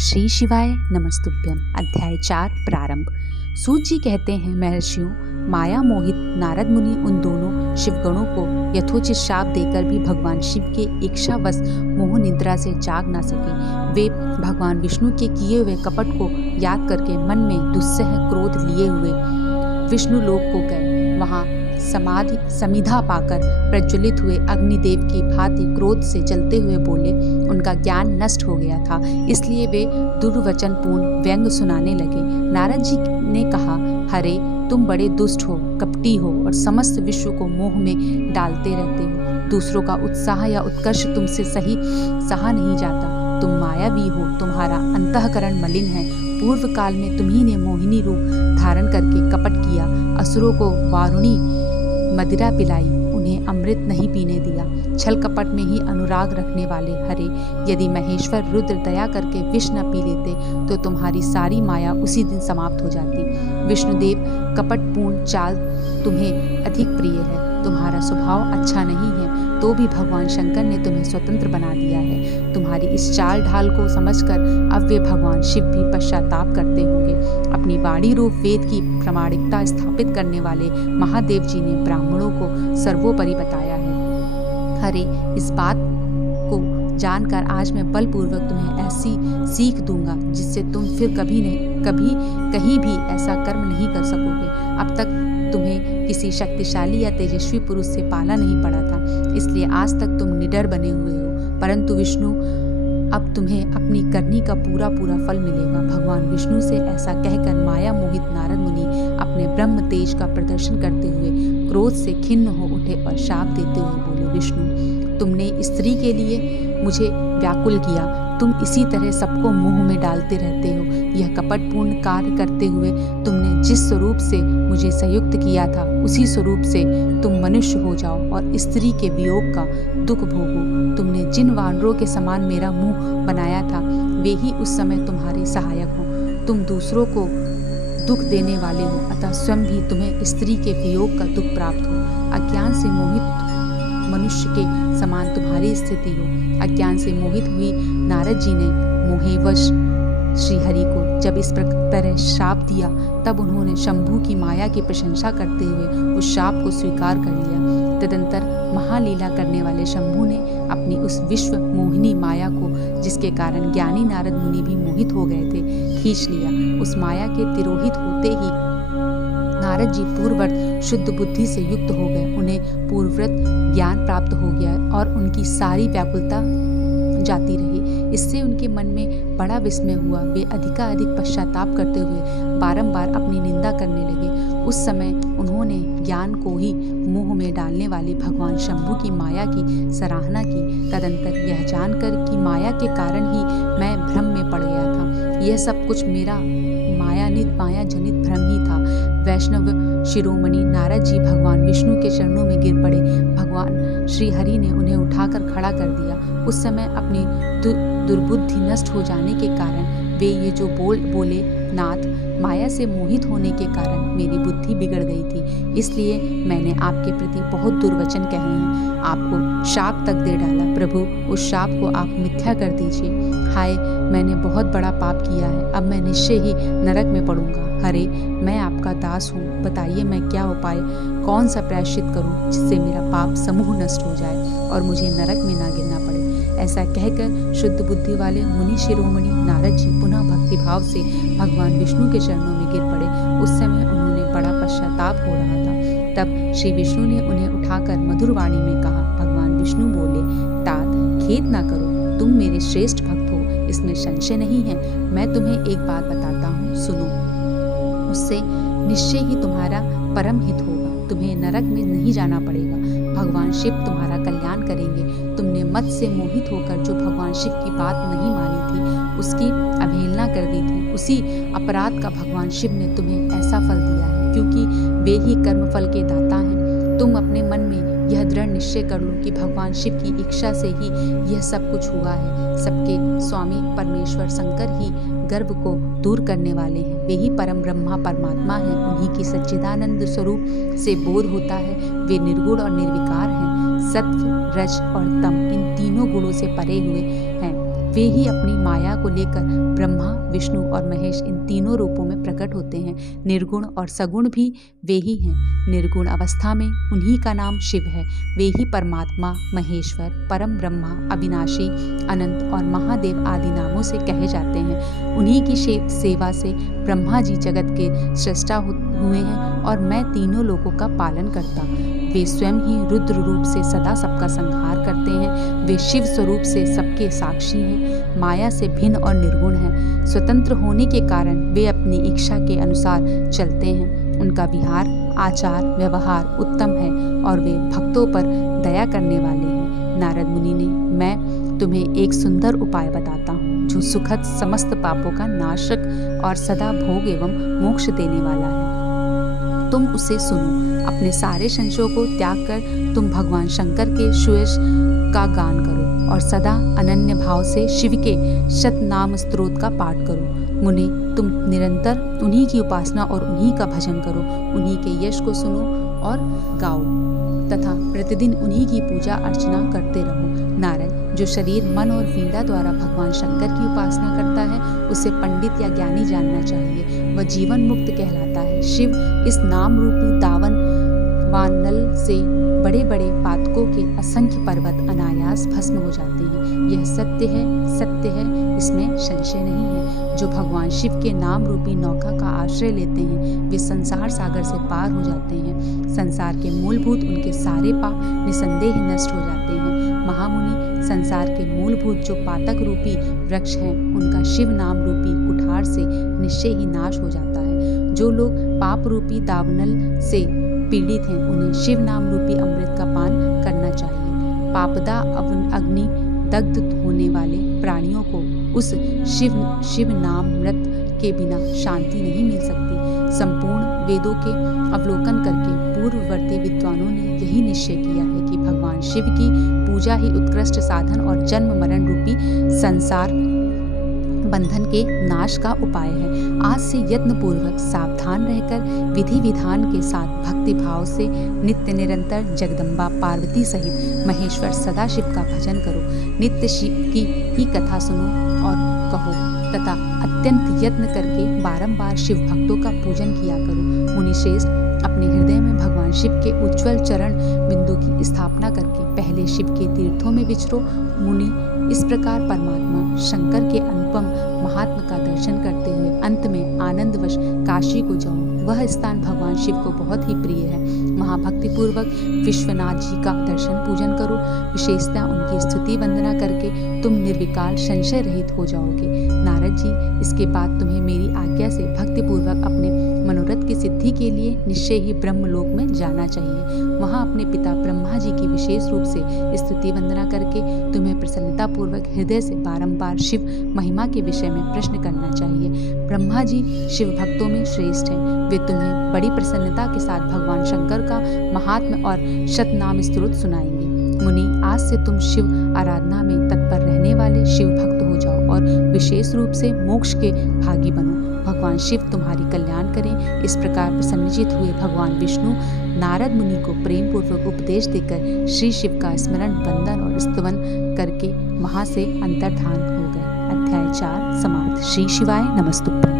श्री शिवाय नमस्तुभ्यम। अध्याय 4 प्रारंभ। सूत जी कहते हैं, महर्षियों, माया मोहित नारद मुनि उन दोनों शिवगणों को यथोचित शाप देकर भी भगवान शिव के इच्छावश मोह निद्रा से जाग न सके। वे भगवान विष्णु के किए हुए कपट को याद करके मन में दुस्सह क्रोध लिए हुए विष्णु लोक को गए। वहां समिधा पाकर प्रज्वलित हुए अग्निदेव की भांति क्रोध से जलते हुए बोले। उनका ज्ञान नष्ट हो गया था, इसलिए वे दुर्वचन पूर्ण व्यंग सुनाने लगे। नारद जी ने कहा, हरे, तुम बड़े दुष्ट हो, कपटी हो और समस्त विश्व को मोह में डालते रहते हो। दूसरों का उत्साह या उत्कर्ष तुमसे सहा नहीं जाता। तुम मायावी हो, तुम्हारा अंतःकरण मलिन है। पूर्व काल में तुम्ही ने मोहिनी रूप धारण करके कपट किया, असुरों को वारुणी मदिरा पिलाई, उन्हें अमृत नहीं पीने दिया। छल कपट में ही अनुराग रखने वाले हरे, यदि महेश्वर रुद्र दया करके विष न पी लेते तो तुम्हारी सारी माया उसी दिन समाप्त हो जाती। विष्णुदेव, कपटपूर्ण चाल तुम्हें अधिक प्रिय है। तुम्हारा स्वभाव अच्छा नहीं है, तो भी भगवान शंकर ने तुम्हें स्वतंत्र बना दिया है। तुम्हारी इस चाल ढाल को समझकर अब वे भगवान शिव भी पश्चाताप करते होंगे। अपनी वाणी रूप वेद की प्रामाणिकता स्थापित करने वाले महादेव जी ने ब्राह्मणों को सर्वोपरि बताया है। हरे, इस बात को जानकर आज मैं बलपूर्वक तुम्हें ऐसी सीख दूंगा जिससे तुम फिर कभी कहीं भी ऐसा कर्म नहीं कर सकोगे। अब तक तुम्हें किसी शक्तिशाली या तेजस्वी पुरुष से पाला नहीं पड़ा था, इसलिए आज तक तुम निडर बने हुए हो। परंतु विष्णु, अब तुम्हें अपनी करनी का पूरा फल मिलेगा। भगवान विष्णु से ऐसा कहकर माया मोहित नारद मुनि अपने ब्रह्म तेज का प्रदर्शन करते हुए क्रोध से खिन्न हो उठे और शाप देते हुए बोले, विष्णु, तुमने स्त्री के लिए मुझे व्याकुल किया। तुम इसी तरह सबको मुंह में डालते रहते हो। यह कपटपूर्ण कार्य करते हुए तुमने जिस स्वरूप से मुझे संयुक्त किया था, उसी स्वरूप से तुम मनुष्य हो जाओ और स्त्री के वियोग का दुख भोगो। तुमने जिन वानरों के समान मेरा मुंह बनाया था, वे ही उस समय तुम्हारे सहायक हो। तुम दूसरों को दुख देने वाले हो, अतः स्वयं भी तुम्हें स्त्री के वियोग का दुख प्राप्त हो। अज्ञान से मोहित मनुष्य के समान तुम्हारी स्थिति हो। अज्ञान से मोहित हुई नारद जी ने मोहेवश श्रीहरि को जब इस तरह शाप दिया, तब उन्होंने शंभु की माया की प्रशंसा करते हुए उस शाप को स्वीकार कर लिया। तदंतर महालीला करने वाले शंभु ने अपनी उस विश्व मोहिनी माया को, जिसके कारण ज्ञानी नारद मुनि भी मोहित हो गए थे, खींच लिया। उस माया के तिरोहित होते ही नारद जी पूर्ववत शुद्ध बुद्धि से युक्त हो गए। उन्हें पूर्ववत ज्ञान प्राप्त हो गया और उनकी सारी व्याकुलता जाती रही। इससे उनके मन में बड़ा विस्मय हुआ। वे अधिकाधिक पश्चाताप करते हुए बारंबार अपनी निंदा करने लगे। उस समय उन्होंने ज्ञान को ही मुंह में डालने वाले भगवान शंभु की माया की सराहना की। तदंतर यह जानकर कि माया के कारण ही मैं भ्रम में पड़ गया था, यह सब कुछ मेरा माया जनित भ्रम ही था, वैष्णव शिरोमणि नारद जी भगवान विष्णु के चरणों में गिर पड़े। भगवान श्री हरि ने उन्हें उठाकर खड़ा कर दिया। उस समय अपनी दुर्बुद्धि नष्ट हो जाने के कारण वे ये जो बोले, नाथ, माया से मोहित होने के कारण मेरी बुद्धि बिगड़ गई थी, इसलिए मैंने आपके प्रति बहुत दुर्वचन कहे हैं, आपको शाप तक दे डाला। प्रभु, उस शाप को आप मिथ्या कर दीजिए। हाय, मैंने बहुत बड़ा पाप किया है, अब मैं निश्चय ही नरक में पड़ूंगा। हरे, मैं आपका दास हूँ, बताइए मैं क्या उपाय, कौन सा प्रायश्चित करूँ जिससे मेरा पाप समूह नष्ट हो जाए और मुझे नरक में ना गिरना पड़े। ऐसा कहकर शुद्ध बुद्धि वाले मुनि शिरोमणि नारद जी पुनः भक्तिभाव से भगवान विष्णु के चरणों में गिर पड़े। उस समय उन्होंने बड़ा पश्चाताप हो रहा था। तब श्री विष्णु ने उन्हें उठाकर मधुर वाणी में कहा। भगवान विष्णु बोले, तात, खेद ना करो, तुम मेरे श्रेष्ठ भक्त हो, इसमें संशय नहीं है। मैं तुम्हें एक बात बताता हूँ, सुनो। उससे निश्चय ही तुम्हारा परम हित होगा। तुम्हें नरक में नहीं जाना पड़ेगा। भगवान शिव तुम्हारा कल्याण करेंगे। तुमने मत से मोहित होकर जो भगवान शिव की बात नहीं मानी थी, उसकी अवहेलना कर दी थी, उसी अपराध का भगवान शिव ने तुम्हें ऐसा फल दिया है, क्योंकि वे ही कर्म फल के दाता हैं। तुम अपने मन में यह दृढ़ निश्चय कर लो कि भगवान शिव की इच्छा से ही यह सब कुछ हुआ है। सबके स्वामी परमेश्वर शंकर ही गर्भ को दूर करने वाले हैं। वे ही परम ब्रह्मा परमात्मा हैं। उन्हीं की सच्चिदानंद स्वरूप से बोध होता है। वे निर्गुण और निर्विकार हैं। सत्व, रज और तम, इन तीनों गुणों से परे हुए हैं। वे ही अपनी माया को लेकर ब्रह्मा, विष्णु और महेश इन तीनों रूपों में प्रकट होते हैं। निर्गुण और सगुण भी वे ही हैं। निर्गुण अवस्था में उन्हीं का नाम शिव है। वे ही परमात्मा, महेश्वर, परम ब्रह्मा, अविनाशी, अनंत और महादेव आदि नामों से कहे जाते हैं। उन्हीं की सेवा से ब्रह्मा जी जगत के सृष्टा हुए हैं और मैं तीनों लोगों का पालन करता। वे स्वयं ही रुद्र रूप से सदा सबका संहार करते हैं। वे शिव स्वरूप से सबके साक्षी हैं। माया से भिन्न और निर्गुण हैं। स्वतंत्र होने के कारण वे अपनी इच्छा के अनुसार चलते हैं। उनका विहार, आचार, व्यवहार उत्तम है और वे भक्तों पर दया करने वाले हैं। नारद मुनि ने, मैं तुम्हें एक सुंदर उपाय बताता हूँ जो सुखद समस्त पापों का नाशक और सदा भोग एवं मोक्ष देने वाला है। तुम उसे सुनो। अपने सारे संशयों को त्याग कर तुम भगवान शंकर के सुयश का गान करो और सदा अनन्य भाव से शिव के शत नाम स्तोत्र का पाठ करो। मुने, तुम निरंतर उन्हीं की उपासना और उन्हीं का भजन करो। उन्हीं के यश को सुनो और गाओ तथा प्रतिदिन उन्हीं की पूजा अर्चना करते रहो। नारद, जो शरीर, मन और वीणा द्वारा भगवान शंकर की उपासना करता है उसे पंडित या ज्ञानी जानना चाहिए। वह जीवन मुक्त कहलाता है। शिव इस नाम रूपी दावन वानल से बड़े बड़े पातकों के असंख्य पर्वत अनायास भस्म हो जाते हैं। यह सत्य है, इसमें संशय नहीं है। जो भगवान शिव के नाम रूपी नौका का आश्रय लेते हैं वे संसार सागर से पार हो जाते हैं। संसार के मूलभूत उनके सारे पाप निसंदेह नष्ट हो जाते हैं। महामुनि, संसार के मूलभूत जो पातक रूपी वृक्ष हैं उनका शिव नाम रूपी कुठार से निश्चय ही नाश हो जाता है। जो लोग पाप रूपी दावनल से पीड़ित हैं उन्हें शिव नाम रूपी अमृत का पान करना चाहिए। पापदा अग्नि दग्ध होने वाले प्राणियों को उस शिव नाम मृत के बिना शांति नहीं मिल सकती। संपूर्ण वेदों के अवलोकन करके पूर्ववर्ती विद्वानों ने यही निश्चय किया है कि भगवान शिव की पूजा ही उत्कृष्ट साधन और जन्म मरण रूपी संसार बंधन के नाश का उपाय है। आज से यत्न पूर्वक सावधान रहकर विधि विधान के साथ भक्ति भाव से नित्य निरंतर जगदम्बा पार्वती सहित महेश्वर सदाशिव का भजन करो। नित्य शिव की ही कथा सुनो और कहो तथा अत्यंत यत्न करके बारंबार शिव भक्तों का पूजन किया करो। मुनिश्रेष्ठ, अपने हृदय में भगवान शिव के उज्ज्वल चरण बिंदु की स्थापना करके पहले शिव के तीर्थों में विचरो। मुनि, इस प्रकार परमात्मा शंकर के अनुपम महात्मा का दर्शन करते हुए अंत में आनंदवश काशी को जाओ। वह स्थान भगवान शिव को बहुत ही प्रिय है। वहाँ भक्ति पूर्वक विश्वनाथ जी का दर्शन पूजन करो। विशेषतः उनकी स्तुति वंदना करके तुम निर्विकार संशय रहित हो जाओगे। नारद जी, इसके बाद तुम्हें मेरी आज्ञा से भक्ति पूर्वक अपने मनोरथ की सिद्धि के लिए निश्चय ही ब्रह्मलोक में जाना चाहिए। वहाँ अपने पिता ब्रह्मा जी की विशेष रूप से स्तुति वंदना करके तुम्हें प्रसन्नता पूर्वक हृदय से बारंबार शिव महिमा के विषय में प्रश्न करना चाहिए। ब्रह्मा जी शिव भक्तों में श्रेष्ठ हैं। वे तुम्हें बड़ी प्रसन्नता के साथ भगवान शंकर का महात्म्य और शतनाम स्तोत्र सुनाएंगे। मुनि, आज से तुम शिव आराधना में तत्पर रहने वाले शिव भक्त हो जाओ और विशेष रूप से मोक्ष के भागी बनो। भगवान शिव तुम्हारी कल्याण करें। इस प्रकार प्रसन्नचित हुए भगवान विष्णु नारद मुनि को प्रेम पूर्वक उपदेश देकर श्री शिव का स्मरण, वंदन और स्तवन करके वहां से अंतर्धान हो गए। अध्याय 4 समाप्त। श्री शिवाय नमस्तुभ्यं।